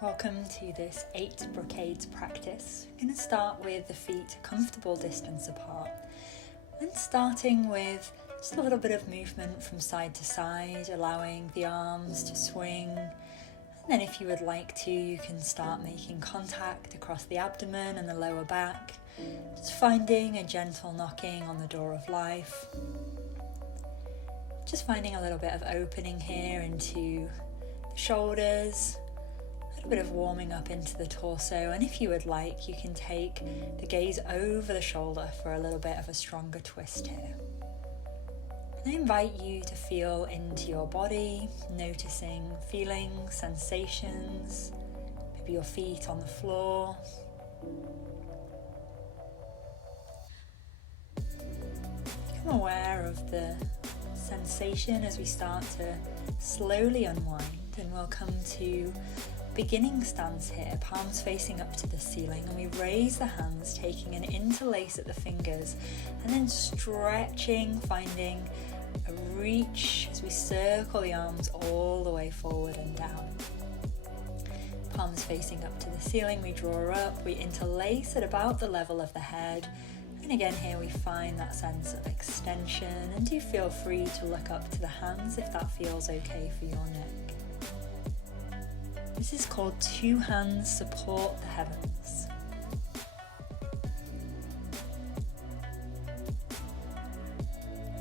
Welcome to this 8 Brocades practice. We're going to start with the feet a comfortable distance apart and starting with just a little bit of movement from side to side, allowing the arms to swing. And then if you would like to, you can start making contact across the abdomen and the lower back, just finding a gentle knocking on the door of life. Just finding a little bit of opening here into the shoulders, a little bit of warming up into the torso, and if you would like, you can take the gaze over the shoulder for a little bit of a stronger twist here. And I invite you to feel into your body, noticing feelings, sensations, maybe your feet on the floor. Become aware of the sensation as we start to slowly unwind, and we'll come to beginning stance here, palms facing up to the ceiling, and we raise the hands, taking an interlace at the fingers and then stretching, finding a reach as we circle the arms all the way forward and down. Palms facing up to the ceiling, we draw up, we interlace at about the level of the head, and again here we find that sense of extension, and do feel free to look up to the hands if that feels okay for your neck. This is called 2 hands support the heavens.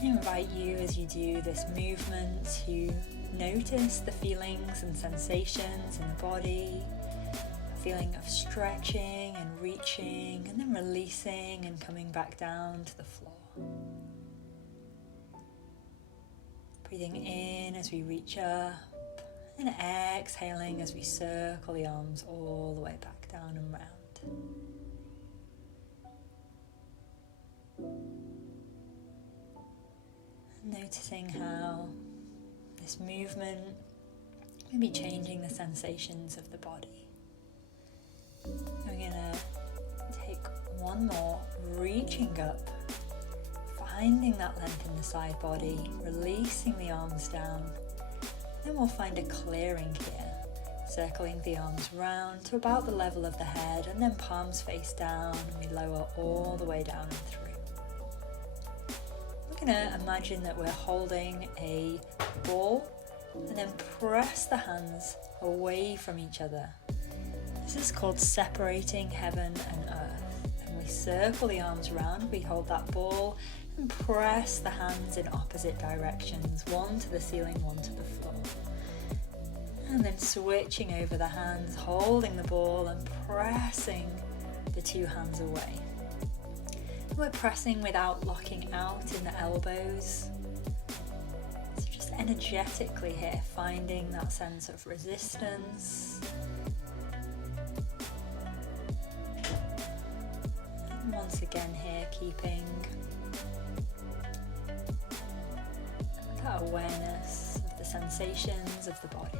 I invite you as you do this movement to notice the feelings and sensations in the body, a feeling of stretching and reaching and then releasing and coming back down to the floor. Breathing in as we reach up, and exhaling as we circle the arms all the way back down and round. And noticing how this movement may be changing the sensations of the body. We're going to take one more, reaching up, finding that length in the side body, releasing the arms down. Then we'll find a clearing here, circling the arms round to about the level of the head, and then palms face down, and we lower all the way down and through. We're going to imagine that we're holding a ball and then press the hands away from each other. This is called separating heaven and earth. And we circle the arms round, we hold that ball and press the hands in opposite directions, one to the ceiling, one to the floor. And then switching over the hands, holding the ball and pressing the 2 hands away. We're pressing without locking out in the elbows. So just energetically here, finding that sense of resistance. And once again here, keeping that awareness of the sensations of the body.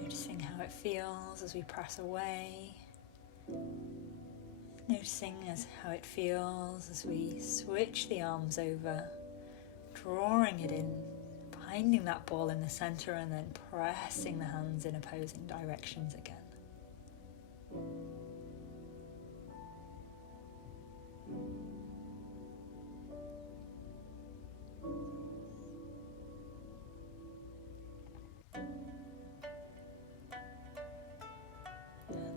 Noticing how it feels as we press away. Noticing how it feels as we switch the arms over, drawing it in, finding that ball in the center and then pressing the hands in opposing directions again.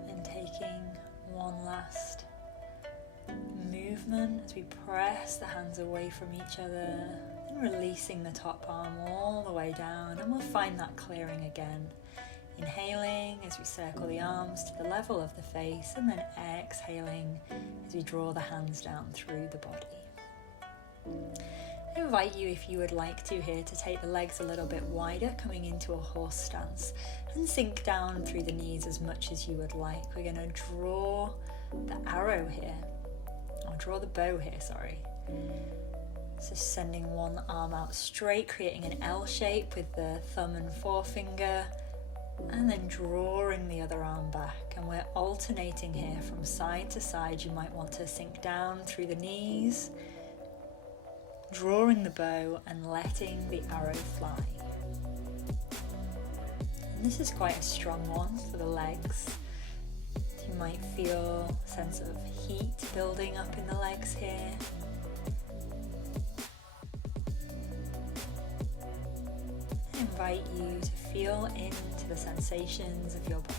And taking one last movement as we press the hands away from each other, and releasing the top arm all the way down, and we'll find that clearing again. Inhaling as we circle the arms to the level of the face, and then exhaling as we draw the hands down through the body. I invite you, if you would like to here, to take the legs a little bit wider, coming into a horse stance, and sink down through the knees as much as you would like. We're going to draw the arrow here, or draw the bow here, sorry. So sending one arm out straight, creating an L shape with the thumb and forefinger, And then drawing the other arm back, and we're alternating here from side to side. You might want to sink down through the knees, drawing the bow and letting the arrow fly. And this is quite a strong one for the legs. You might feel a sense of heat building up in the legs here. I invite you to feel into the sensations of your body.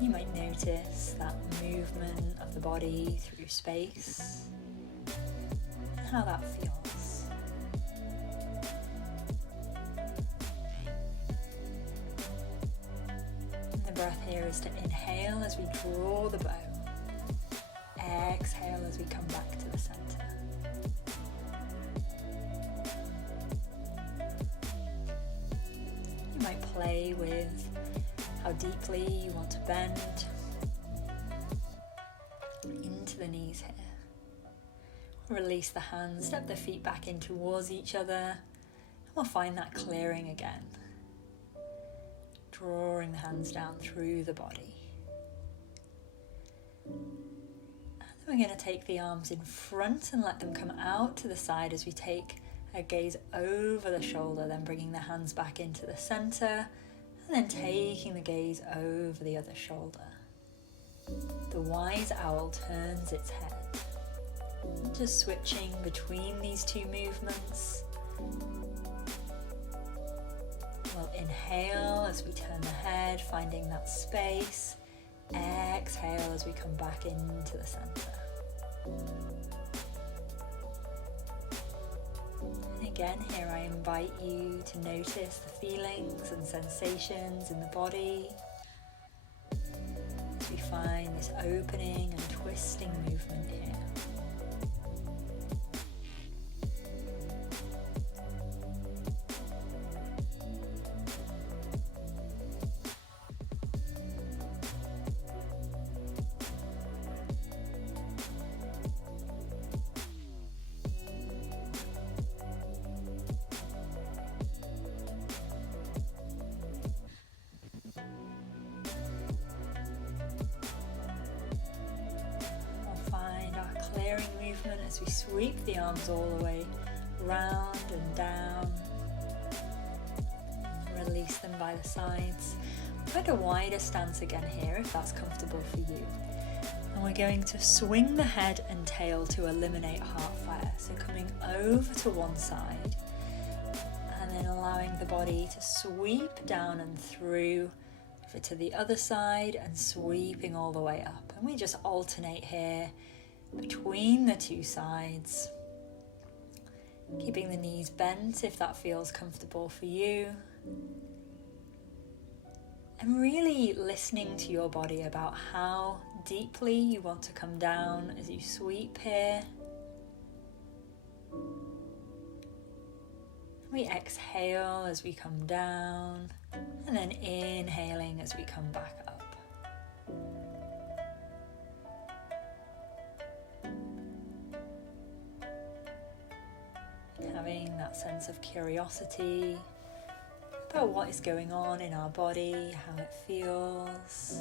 You might notice that movement of the body through space and how that feels. And the breath here is to inhale as we draw the bow. Exhale as we come back to the center. You might play with how deeply you want to bend into the knees here. Release the hands, step the feet back in towards each other, and we'll find that clearing again. Drawing the hands down through the body. And then we're going to take the arms in front and let them come out to the side as we take a gaze over the shoulder, then bringing the hands back into the center, and then taking the gaze over the other shoulder. The wise owl turns its head. Just switching between these two movements. We'll inhale as we turn the head, finding that space. Exhale as we come back into the center. And again, here I invite you to notice the feelings and sensations in the body as we find this opening and twisting movement here. Clearing movement as we sweep the arms all the way round and down. Release them by the sides. Find a wider stance again here if that's comfortable for you. And we're going to swing the head and tail to eliminate heart fire. So coming over to one side and then allowing the body to sweep down and through over to the other side and sweeping all the way up. And we just alternate here between the two sides, keeping the knees bent if that feels comfortable for you, and really listening to your body about how deeply you want to come down as you sweep here. We exhale as we come down, and then inhaling as we come back up. Having that sense of curiosity about what is going on in our body, how it feels.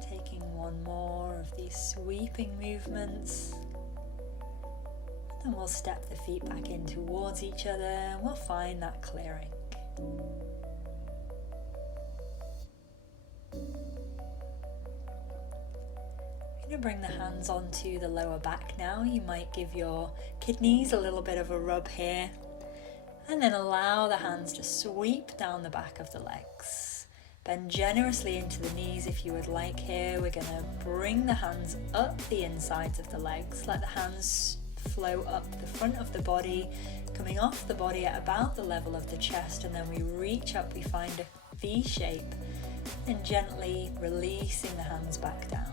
Taking one more of these sweeping movements. Then we'll step the feet back in towards each other and we'll find that clearing. Bring the hands onto the lower back now. You might give your kidneys a little bit of a rub here and then allow the hands to sweep down the back of the legs. Bend generously into the knees if you would like here. We're going to bring the hands up the insides of the legs. Let the hands flow up the front of the body, coming off the body at about the level of the chest, and then we reach up, we find a V shape, and gently releasing the hands back down.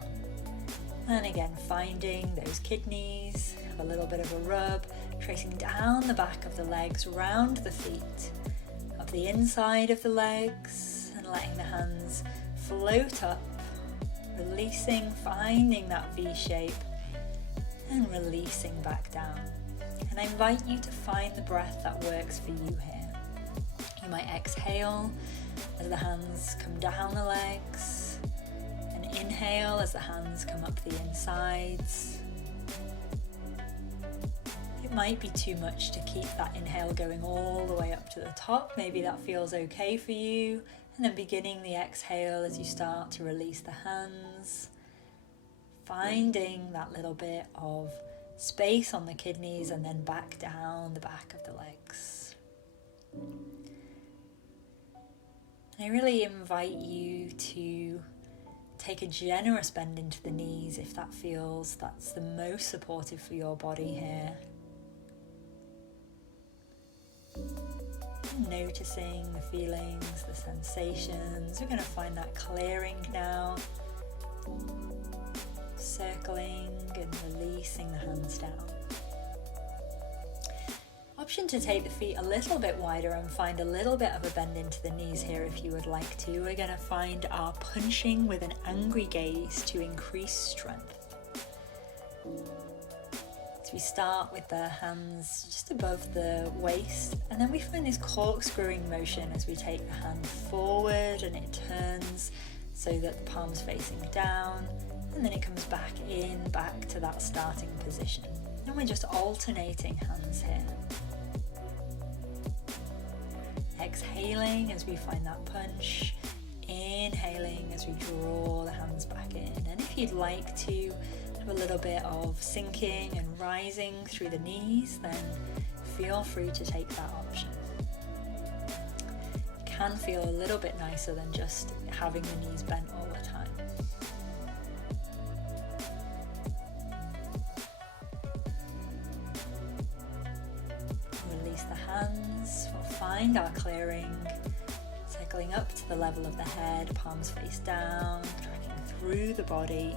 And again, finding those kidneys, have a little bit of a rub, tracing down the back of the legs, round the feet, up the inside of the legs, and letting the hands float up Releasing, finding that V shape, and releasing back down. And I invite you to find the breath that works for you here. You might exhale as the hands come down the legs, and inhale as the hands come up the insides. It might be too much to keep that inhale going all the way up to the top. Maybe that feels okay for you. And then beginning the exhale as you start to release the hands. Finding that little bit of space on the kidneys and then back down the back of the legs. And I really invite you to take a generous bend into the knees if that feels that's the most supportive for your body here. Noticing the feelings, the sensations. We're going to find that clearing now. Circling and releasing the hands down. Option to take the feet a little bit wider and find a little bit of a bend into the knees here if you would like to. We're going to find our punching with an angry gaze to increase strength. So we start with the hands just above the waist, and then we find this corkscrewing motion as we take the hand forward and it turns so that the palm's facing down, and then it comes back in, back to that starting position. And we're just alternating hands here. Exhaling as we find that punch, inhaling as we draw the hands back in. And if you'd like to have a little bit of sinking and rising through the knees, then feel free to take that option. It can feel a little bit nicer than just having the knees bent all the time. Release the hands, we'll find our clearing, circling up to the level of the head, palms face down, tracking through the body.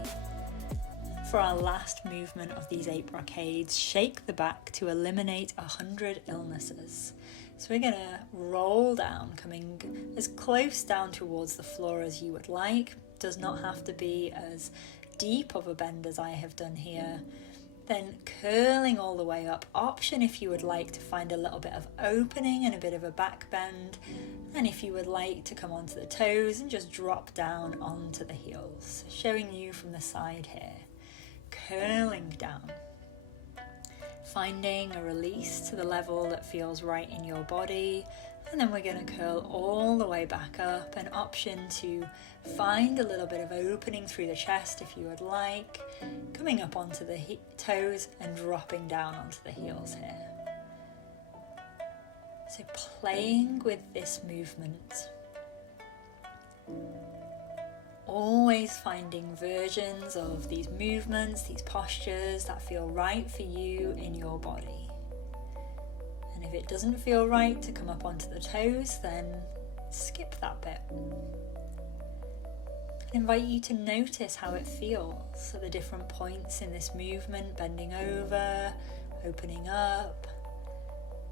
For our last movement of these 8 brocades, shake the back to eliminate 100 illnesses. So we're going to roll down, coming as close down towards the floor as you would like. Does not have to be as deep of a bend as I have done here. Then curling all the way up. Option if you would like to find a little bit of opening and a bit of a back bend. And if you would like to come onto the toes and just drop down onto the heels. Showing you from the side here. Curling down, finding a release to the level that feels right in your body, and then we're going to curl all the way back up. An option to find a little bit of opening through the chest if you would like, coming up onto the toes and dropping down onto the heels here. So playing with this movement, always finding versions of these movements, these postures that feel right for you in your body. And if it doesn't feel right to come up onto the toes, then skip that bit. I invite you to notice how it feels at the different points in this movement, bending over, opening up.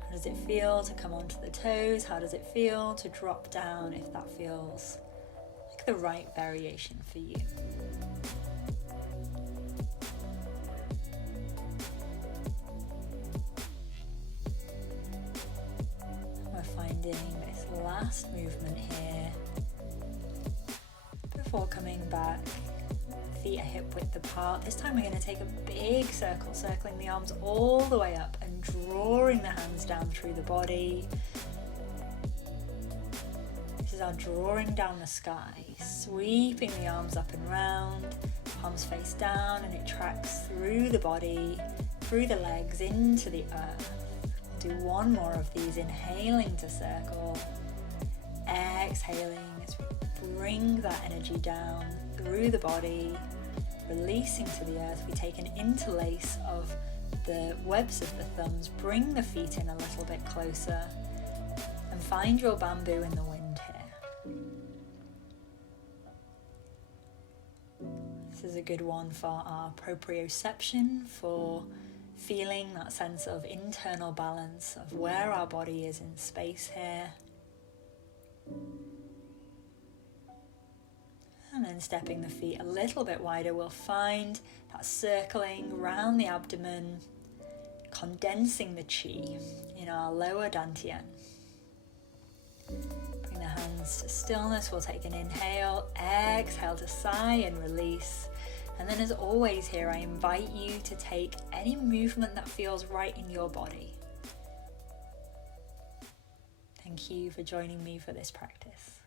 How does it feel to come onto the toes? How does it feel to drop down if that feels the right variation for you? We're finding this last movement here before coming back, feet are hip width apart. This time we're going to take a big circle, circling the arms all the way up and drawing the hands down through the body. Are drawing down the sky, sweeping the arms up and round, palms face down, and it tracks through the body, through the legs, into the earth. Do one more of these, inhaling to circle, exhaling as we bring that energy down through the body, releasing to the earth. We take an interlace of the webs of the thumbs, bring the feet in a little bit closer, and find your bamboo in the wind here. This is a good one for our proprioception, for feeling that sense of internal balance of where our body is in space here. And then then stepping the feet a little bit wider, we'll find that circling around the abdomen, condensing the chi in our lower dantian. Bring the hands to stillness. We'll take an inhale, exhale to sigh and release. And then as always here, I invite you to take any movement that feels right in your body. Thank you for joining me for this practice.